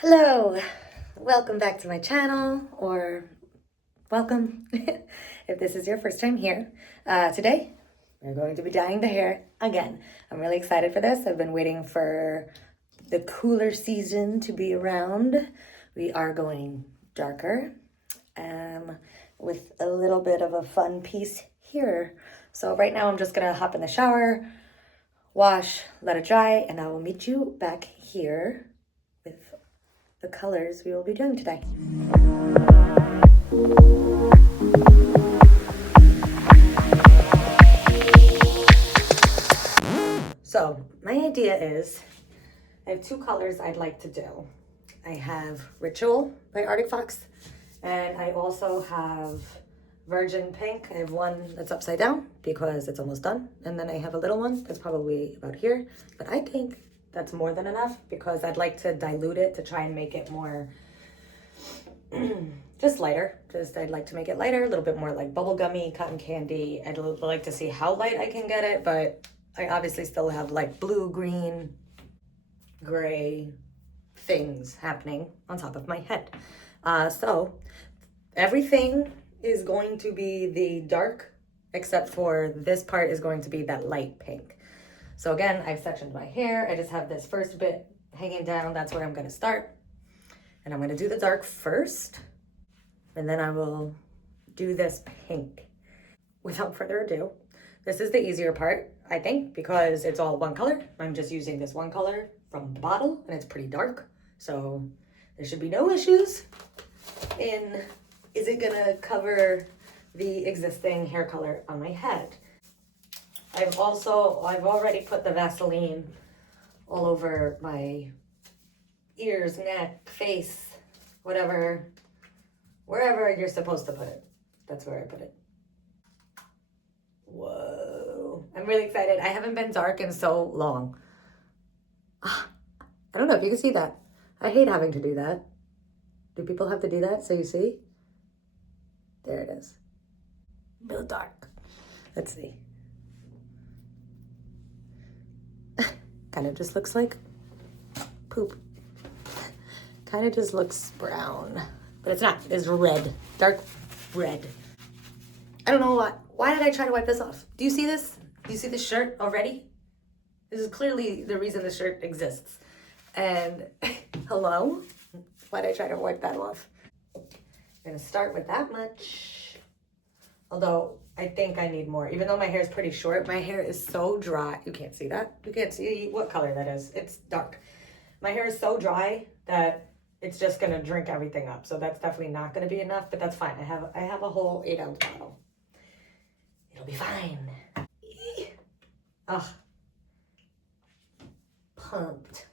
Hello, welcome back to my channel, or welcome if this is your first time here. Today, we're going to be dyeing the hair again. I'm really excited for this. I've been waiting for the cooler season to be around. We are going darker with a little bit of a fun piece here. So right now I'm just gonna hop in the shower, wash, let it dry, and I will meet you back here with the colors we will be doing today. So my idea is I have two colors I'd like to do. I have Ritual by Arctic Fox, and I also have Virgin Pink. I have one that's upside down because it's almost done, and then I have a little one that's probably about here, but I think that's more than enough because I'd like to dilute it to try and make it more just lighter. I'd like to make it lighter, a little bit more like bubblegummy, cotton candy. I'd like to see how light I can get it, but I obviously still have like blue, green, gray things happening on top of my head. So everything is going to be the dark, except for this part is going to be that light pink. So again, I've sectioned my hair. I just have this first bit hanging down. That's where I'm gonna start. And I'm gonna do the dark first, and then I will do this pink. Without further ado, this is the easier part, I think, because it's all one color. I'm just using this one color from the bottle, and it's pretty dark. So there should be no issues in, is it gonna cover the existing hair color on my head? I've already put the Vaseline all over my ears, neck, face, whatever, wherever you're supposed to put it. That's where I put it. Whoa, I'm really excited. I haven't been dark in so long. I don't know if you can see that. I hate having to do that. Do people have to do that so you see? There it is. Real dark. Let's see. Kind of just looks like poop. Kind of just looks brown, but it's not. It's red, dark red. I don't know why did I try to wipe this off? Do you see this? Do you see the shirt already? This is clearly the reason the shirt exists. And hello? Why did I try to wipe that off? I'm gonna start with that much. Although I think I need more. Even though my hair is pretty short, my hair is so dry. You can't see that. You can't see what color that is. It's dark. My hair is so dry that it's just gonna drink everything up. So that's definitely not gonna be enough, but that's fine. I have a whole 8-ounce bottle. It'll be fine. Ugh. Pumped.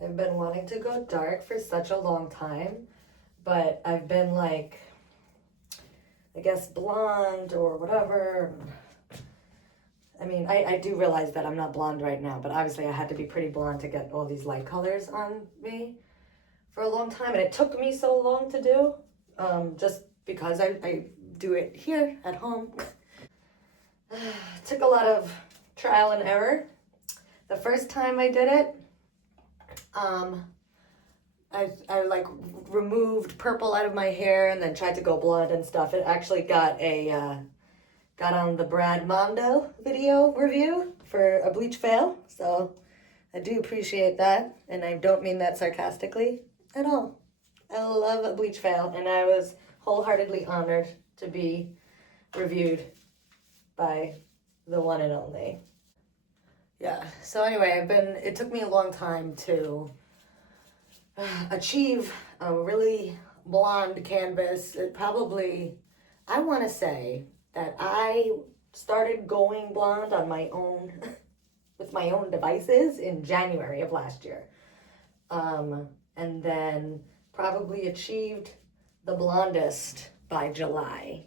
I've been wanting to go dark for such a long time, but I've been like, I guess blonde or whatever. I mean, I do realize that I'm not blonde right now, but obviously I had to be pretty blonde to get all these light colors on me for a long time. And it took me so long to do, just because I do it here at home. It took a lot of trial and error. The first time I did it, I like removed purple out of my hair and then tried to go blonde and stuff. It actually got on the Mondo video review for a bleach fail. So I do appreciate that. And I don't mean that sarcastically at all. I love a bleach fail, and I was wholeheartedly honored to be reviewed by the one and only. Yeah, so anyway, it took me a long time to achieve a really blonde canvas. It probably, I want to say that I started going blonde on my own, with my own devices in January of last year. And then probably achieved the blondest by July.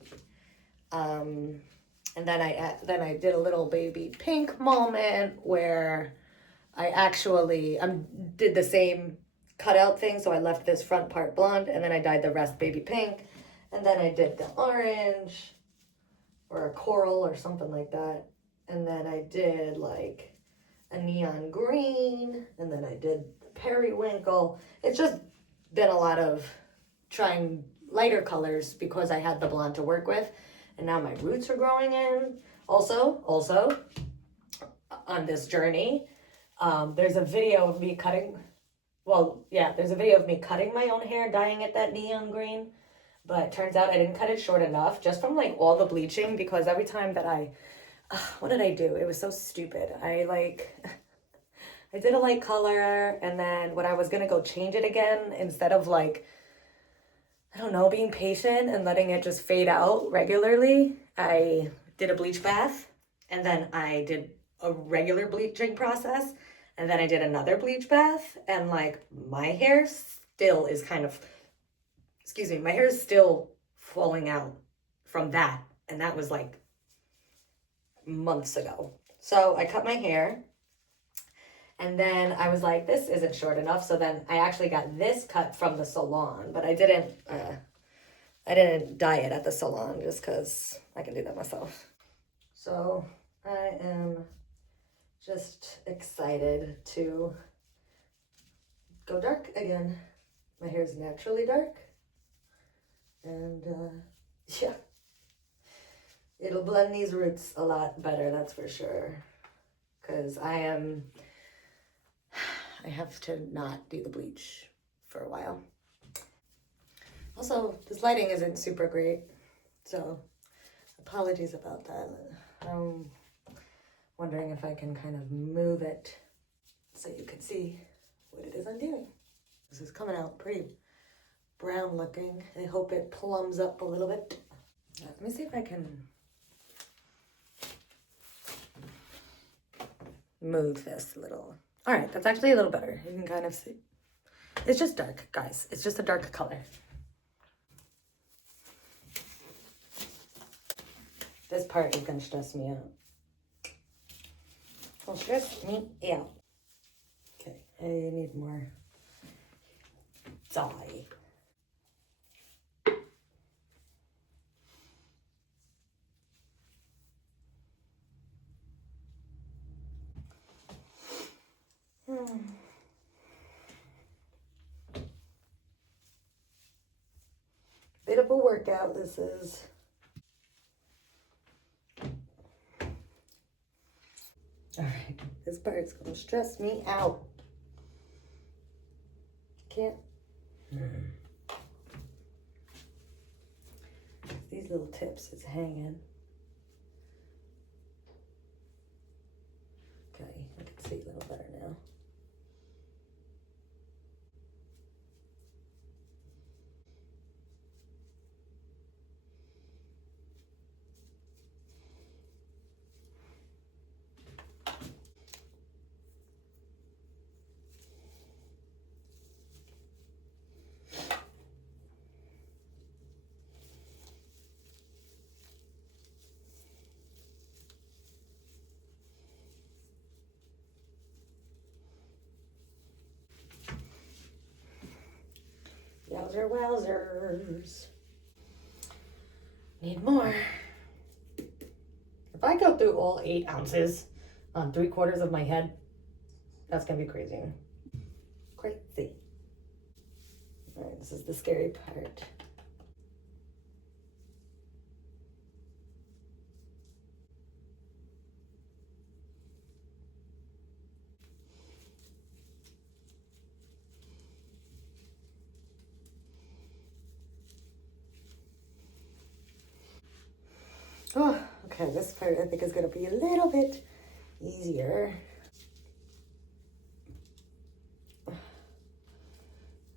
And then I did a little baby pink moment where I actually did the same cutout thing. So I left this front part blonde, and then I dyed the rest baby pink. And then I did the orange or a coral or something like that. And then I did like a neon green, and then I did the periwinkle. It's just been a lot of trying lighter colors because I had the blonde to work with, and now my roots are growing in. Also, on this journey, there's a video of me cutting, there's a video of me cutting my own hair, dyeing it that neon green, but it turns out I didn't cut it short enough just from like all the bleaching, because every time that what did I do? It was so stupid. I did a light color, and then when I was gonna go change it again, instead of like, I don't know, being patient and letting it just fade out regularly, I did a bleach bath, and then I did a regular bleaching process, and then I did another bleach bath, and like my hair still is my hair is still falling out from that, and that was like months ago. So I cut my hair, and then I was like, this isn't short enough. So then I actually got this cut from the salon, but I didn't dye it at the salon just because I can do that myself. So I am just excited to go dark again. My hair is naturally dark, and yeah, it'll blend these roots a lot better, that's for sure, because I have to not do the bleach for a while. Also, this lighting isn't super great, so apologies about that. I'm wondering if I can kind of move it so you can see what it is I'm doing. This is coming out pretty brown looking. I hope it plums up a little bit. Let me see if I can move this a little. All right, that's actually a little better. You can kind of see. It's just dark, guys. It's just a dark color. This part is gonna stress me out. It'll stress me out. Okay, I need more dye. Bit of a workout this is. All right, this part's gonna stress me out. Can't. These little tips is hanging. Okay, I can see a little better now. Wowzers. Need more. If I go through all 8 ounces on 3/4 of my head, that's gonna be crazy. Crazy. All right, this is the scary part. Oh, okay, this part I think is gonna be a little bit easier. All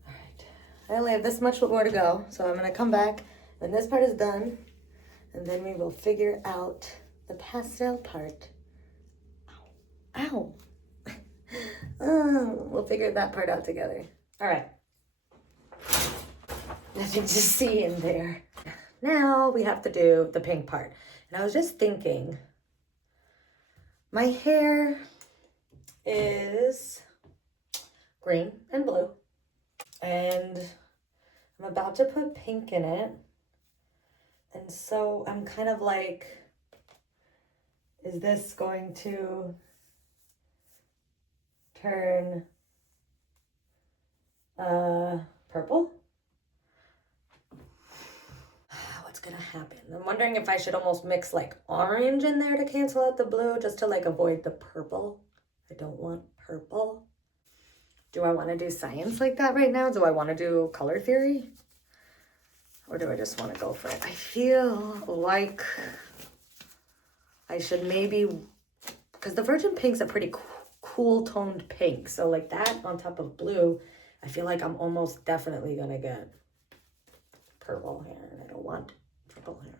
right, I only have this much more to go, so I'm gonna come back when this part is done, and then we will figure out the pastel part. Ow. We'll figure that part out together. All right. Nothing to see in there. Now we have to do the pink part. And I was just thinking, my hair is green and blue, and I'm about to put pink in it. And so I'm kind of like, is this going to turn purple. What's gonna happen? I'm wondering if I should almost mix like orange in there to cancel out the blue, just to like avoid the purple. I don't want purple. Do I want to do science like that right now? Do I want to do color theory? Or do I just want to go for it? I feel like I should maybe, because the Virgin Pink's a pretty cool toned pink. So like that on top of blue, I feel like I'm almost definitely gonna get purple hair, and I don't want purple hair.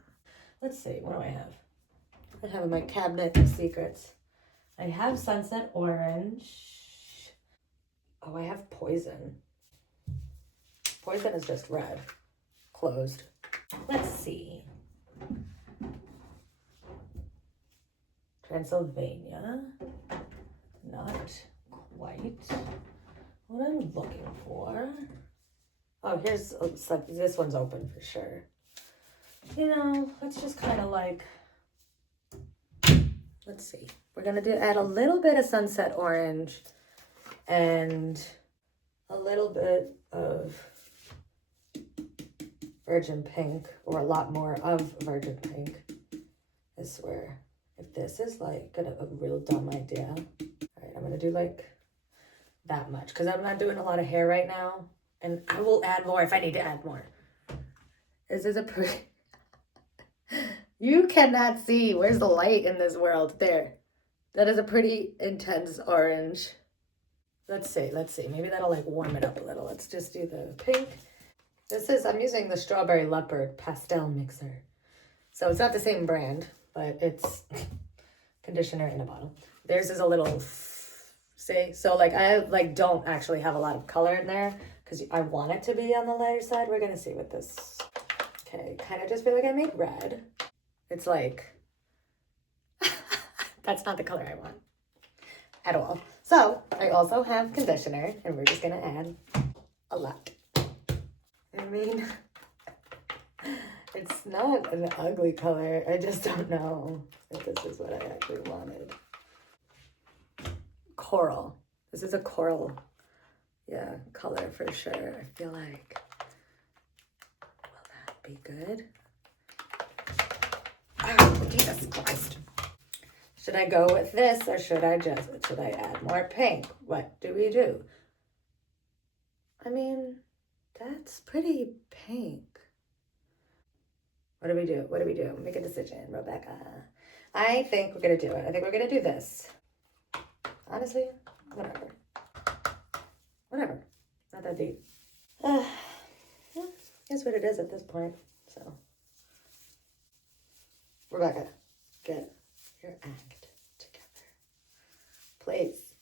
Let's see, what do I have? I have in my cabinet of secrets. I have Sunset Orange. Oh, I have Poison. Poison is just red. Closed. Let's see. Transylvania. Not quite what I'm looking for. Oh, here's, looks like this one's open for sure. You know, let's just kind of like, let's see. We're gonna add a little bit of Sunset Orange and a little bit of Virgin Pink, or a lot more of Virgin Pink. I swear. If this is like a real dumb idea. All right, I'm gonna do like that much because I'm not doing a lot of hair right now. And I will add more if I need to add more. This is a pretty... You cannot see. Where's the light in this world? There. That is a pretty intense orange. Let's see. Maybe that'll like warm it up a little. Let's just do the pink. I'm using the Strawberry Leopard Pastel Mixer. So it's not the same brand, but it's conditioner in a bottle. Theirs is a little, see? So like I like don't actually have a lot of color in there because I want it to be on the lighter side. We're gonna see what this, okay, kind of just feel like I made red. It's like, that's not the color I want at all. So I also have conditioner, and we're just gonna add a lot. I mean, it's not an ugly color. I just don't know if this is what I actually wanted. Coral. This is a coral, yeah, color for sure. I feel like, will that be good? Oh, Jesus Christ. Should I go with this, or should I add more pink? What do we do? I mean, that's pretty pink. What do we do? Make a decision, Rebecca. I think we're gonna do it. I think we're gonna do this. Honestly, whatever. Not that deep. Yeah, that's what it is at this point. So, Rebecca, get your act together, please.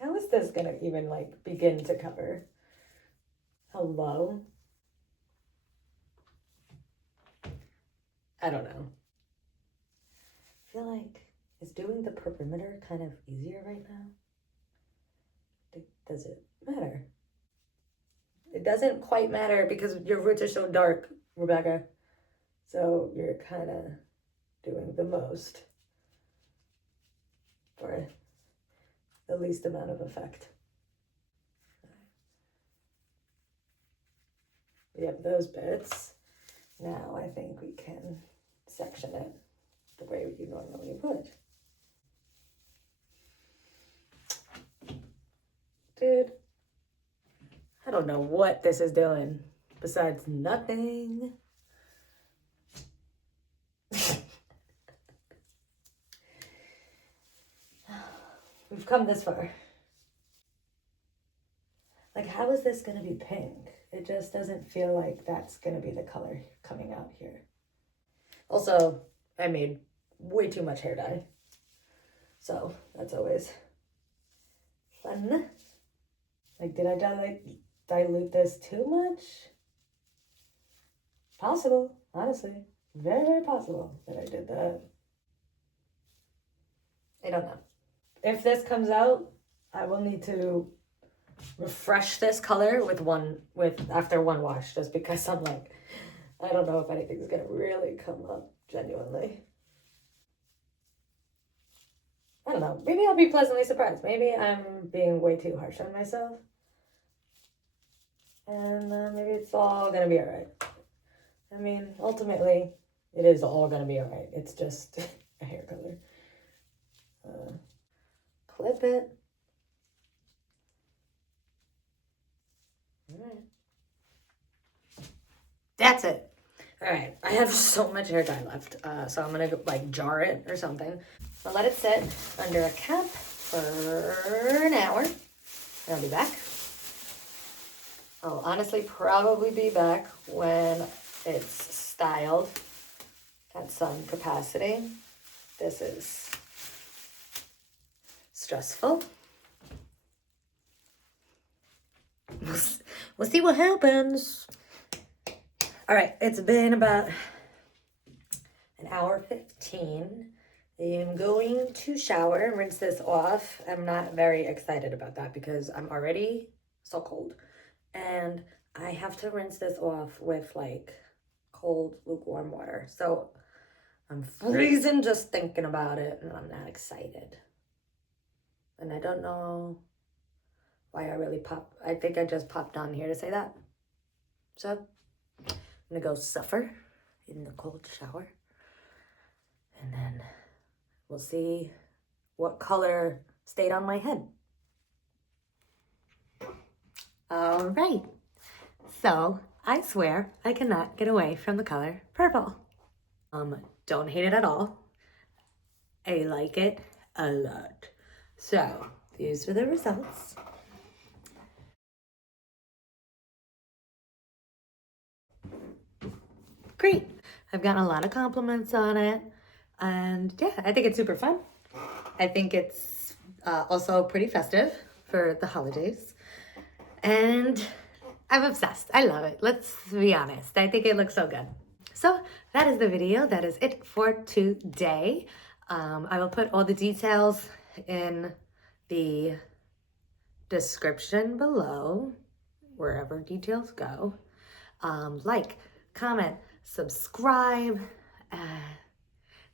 How is this gonna even like begin to cover? Hello? I don't know. I feel like, is doing the perimeter kind of easier right now? Does it matter? It doesn't quite matter because your roots are so dark, Rebecca. So you're kind of doing the most for the least amount of effect. We have those bits. Now I think we can section it the way you normally would. Dude, I don't know what this is doing besides nothing. We've come this far. Like, how is this gonna be pink? It just doesn't feel like that's gonna be the color coming out here. Also, I made way too much hair dye. So that's always fun. Like, did I dilute this too much? Possible, honestly. Very, very possible that I did that. I don't know. If this comes out, I will need to refresh this color after one wash, just because I'm like, I don't know if anything's gonna really come up genuinely. I don't know. Maybe I'll be pleasantly surprised. Maybe I'm being way too harsh on myself. And maybe it's all gonna be alright. I mean, ultimately, it is all gonna be alright. It's just a hair color. Clip it. Alright. That's it. Alright, I have so much hair dye left, so I'm gonna like jar it or something. I'll let it sit under a cap for an hour, and I'll be back. I'll honestly probably be back when it's styled at some capacity. This is stressful. We'll see what happens. All right, it's been about an hour 15. I'm going to shower and rinse this off. I'm not very excited about that because I'm already so cold. And I have to rinse this off with like cold, lukewarm water. So I'm freezing just thinking about it, and I'm not excited. And I don't know why I really popped. I think I just popped on here to say that. So I'm gonna go suffer in the cold shower, and then we'll see what color stayed on my head. All right, so I swear I cannot get away from the color purple. Don't hate it at all. I like it a lot. So these are the results. Great. I've gotten a lot of compliments on it, and yeah, I think it's super fun. I think it's also pretty festive for the holidays, and I'm obsessed. I love it. Let's be honest. I think it looks so good. So that is the video. That is it for today. I will put all the details in the description below, wherever details go. Like, comment, subscribe.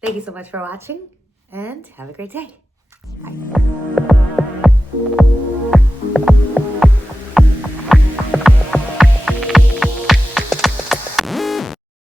Thank you so much for watching, and have a great day. Bye.